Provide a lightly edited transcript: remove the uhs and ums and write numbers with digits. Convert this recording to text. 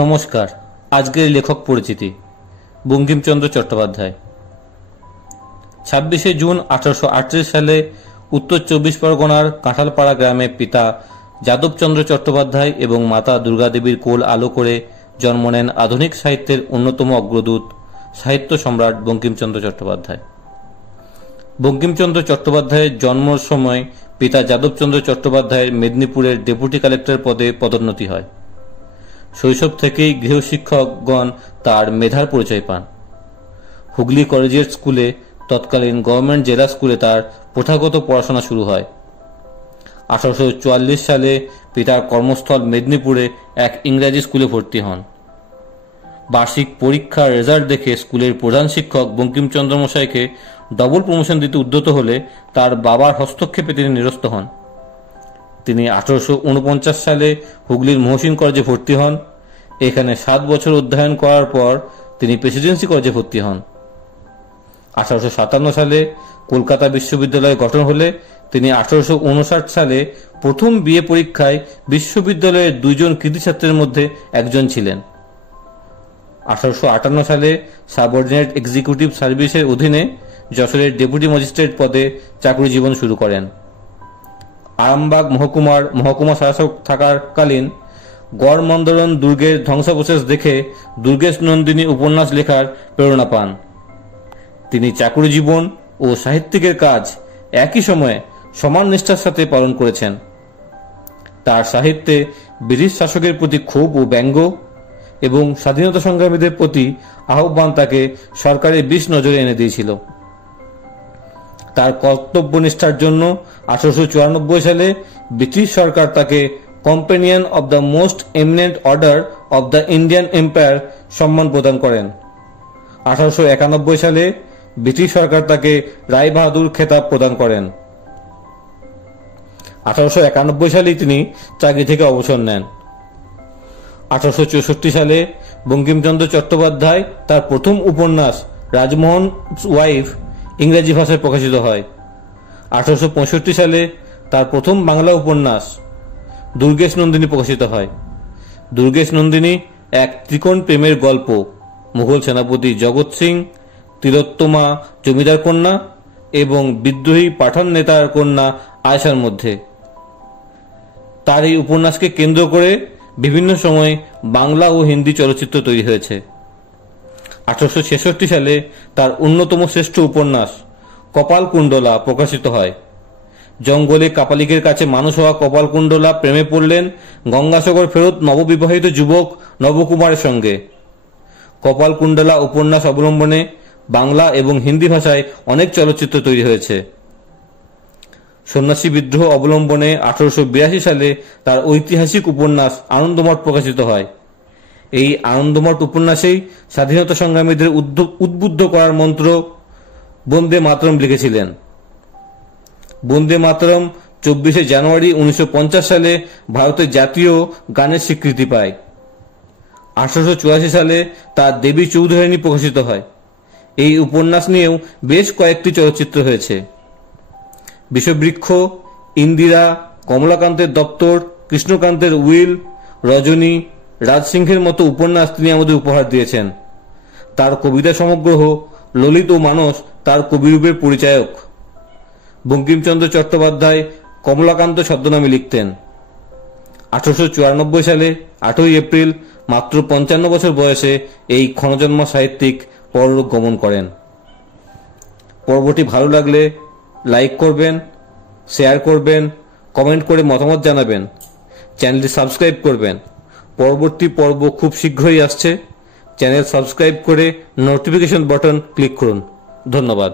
নমস্কার। আজকের লেখক পরিচিতি বঙ্কিমচন্দ্র চট্টোপাধ্যায়। 26শে জুন 1838 সালে উত্তর 24 পরগনার কাঁঠালপাড়া গ্রামে পিতা যাদবচন্দ্র চট্টোপাধ্যায় এবং মাতা দুর্গাদেবীর কোল আলো করে জন্ম নেন আধুনিক সাহিত্যের অন্যতম অগ্রদূত সাহিত্য সম্রাট বঙ্কিমচন্দ্র চট্টোপাধ্যায়। বঙ্কিমচন্দ্র চট্টোপাধ্যায়ের জন্মের সময় পিতা যাদবচন্দ্র চট্টোপাধ্যায়ের মেদিনীপুরের ডেপুটি কালেক্টর পদে পদোন্নতি হয়। শৈশব থেকেই গৃহশিক্ষকগণ তার মেধার পরিচয় পান। হুগলি কলেজিয়েট স্কুলে, তৎকালীন গভর্নমেন্ট জেলা স্কুলে তার প্রথাগত পড়াশোনা শুরু হয়। 1844 সালে পিতার কর্মস্থল মেদিনীপুরে এক ইংরাজি স্কুলে ভর্তি হন। বার্ষিক পরীক্ষার রেজাল্ট দেখে স্কুলের প্রধান শিক্ষক বঙ্কিমচন্দ্র মশাইকে ডবল প্রমোশন দিতে উদ্যত হলে তার বাবার হস্তক্ষেপে তিনি নিরস্ত হন। তিনি 1849 সালে হুগলির মহসিন কলেজে ভর্তি হন। এখানে 7 বছর অধ্যয়ন করার পর তিনি প্রেসিডেন্সি কলেজে ভর্তি হন। 1857 সালে কলকাতা বিশ্ববিদ্যালয় গঠন হলে তিনি 1859 সালে প্রথম বিএ পরীক্ষায় বিশ্ববিদ্যালয়ের 2 জন কৃতী ছাত্রের মধ্যে একজন ছিলেন। 1858 সালে সাবঅর্ডিনেট এক্সিকিউটিভ সার্ভিসের অধীনে যশোরের ডেপুটি ম্যাজিস্ট্রেট পদে চাকরি জীবন শুরু করেন। আরামবাগ মহকুমা শাসক থাকাকালীন গড়মন্দরণ দুর্গের ধ্বংসাবশেষ দেখে দুর্গেশ নন্দিনী উপন্যাস লেখার প্রেরণা পান। তিনি চাকুরি জীবন ও সাহিত্যিকের কাজ একই সময়ে সমান নিষ্ঠার সাথে পালন করেছেন। তার সাহিত্যে ব্রিটিশ শাসকের প্রতি ক্ষোভ ও ব্যঙ্গ এবং স্বাধীনতা সংগ্রামীদের প্রতি আহ্বান তাকে সরকারের বিষ নজরে এনে দিয়েছিল। তার কর্তব্যনিষ্ঠার জন্য 1894 সালে ব্রিটিশ সরকার তাকে Companion of the Most Eminent Order of the Indian Empire সম্মান প্রদান করেন। 1891 সালে ব্রিটিশ সরকার তাকে রায় বাহাদুর খেতাব প্রদান করেন। 1891 সালে তিনি চাকরি থেকে অবসর নেন। 1864 সালে বঙ্কিমচন্দ্র চট্টোপাধ্যায় তার প্রথম উপন্যাস রাজমোহন ওয়াইফ ইংরেজি ভাষায় প্রকাশিত হয়। 1865 সালে তার প্রথম বাংলা উপন্যাস দুর্গেশ নন্দিনী প্রকাশিত হয়। দুর্গেশ নন্দিনী এক ত্রিকোণ প্রেমের গল্প মুঘল সেনাপতি জগৎ সিং, তিলোত্তমা জমিদার কন্যা এবং বিদ্রোহী পাঠান নেতার কন্যা আয়েশার মধ্যে। তার এই উপন্যাসকে কেন্দ্র করে বিভিন্ন সময় বাংলা ও হিন্দি চলচ্চিত্র তৈরি হয়েছে। 1866 সালে তার অন্যতম শ্রেষ্ঠ উপন্যাস কপালকুণ্ডলা প্রকাশিত হয়। জঙ্গলে কাপালিকের কাছে মানুষ হওয়া কপালকুণ্ডলা প্রেমে পড়লেন গঙ্গাসাগর ফেরত নববিবাহিত যুবক নবকুমারের সঙ্গে। কপালকুণ্ডলা উপন্যাস অবলম্বনে বাংলা এবং হিন্দি ভাষায় অনেক চলচ্চিত্র তৈরি হয়েছে। সন্ন্যাসী বিদ্রোহ অবলম্বনে 1882 সালে তার ঐতিহাসিক উপন্যাস আনন্দমঠ প্রকাশিত হয়। এই আনন্দমঠ উপন্যাসেই স্বাধীনতা সংগ্রামীদের উদ্বুদ্ধ করার মন্ত্র বন্দে মাতরম লিখেছিলেন। বন্দে মাতরম 24শে জানুয়ারি 1950 সালে ভারতের জাতীয় গানের স্বীকৃতি পায়। 1884 সালে তার দেবী চৌধুরানী প্রকাশিত হয়। এই উপন্যাস নিয়েও বেশ কয়েকটি চলচ্চিত্র হয়েছে। বিষবৃক্ষ, ইন্দিরা, কমলাকান্তের দপ্তর, কৃষ্ণকান্তের উইল, রজনী, রাজসিংহের মতো উপন্যাস তিনি আমাদের উপহার দিয়েছেন। তার কবিতা সমগ্রহ ললিত ও মানস তার কবিরূপের পরিচায়ক। বঙ্কিমচন্দ্র চট্টোপাধ্যায় কমলাকান্ত ছদ্মনামে লিখতেন। 1894 সালে 8ই এপ্রিল মাত্র 55 বছর বয়সে এই ক্ষণজন্মা সাহিত্যিক পরলোক গমন করেন। পর্বটি ভালো লাগলে লাইক করবেন, শেয়ার করবেন, কমেন্ট করে মতামত জানাবেন, চ্যানেলটি সাবস্ক্রাইব করবেন। পরবর্তী পর্ব খুব শীঘ্রই আসছে। চ্যানেল সাবস্ক্রাইব করে নোটিফিকেশন বাটন ক্লিক করুন। ধন্যবাদ।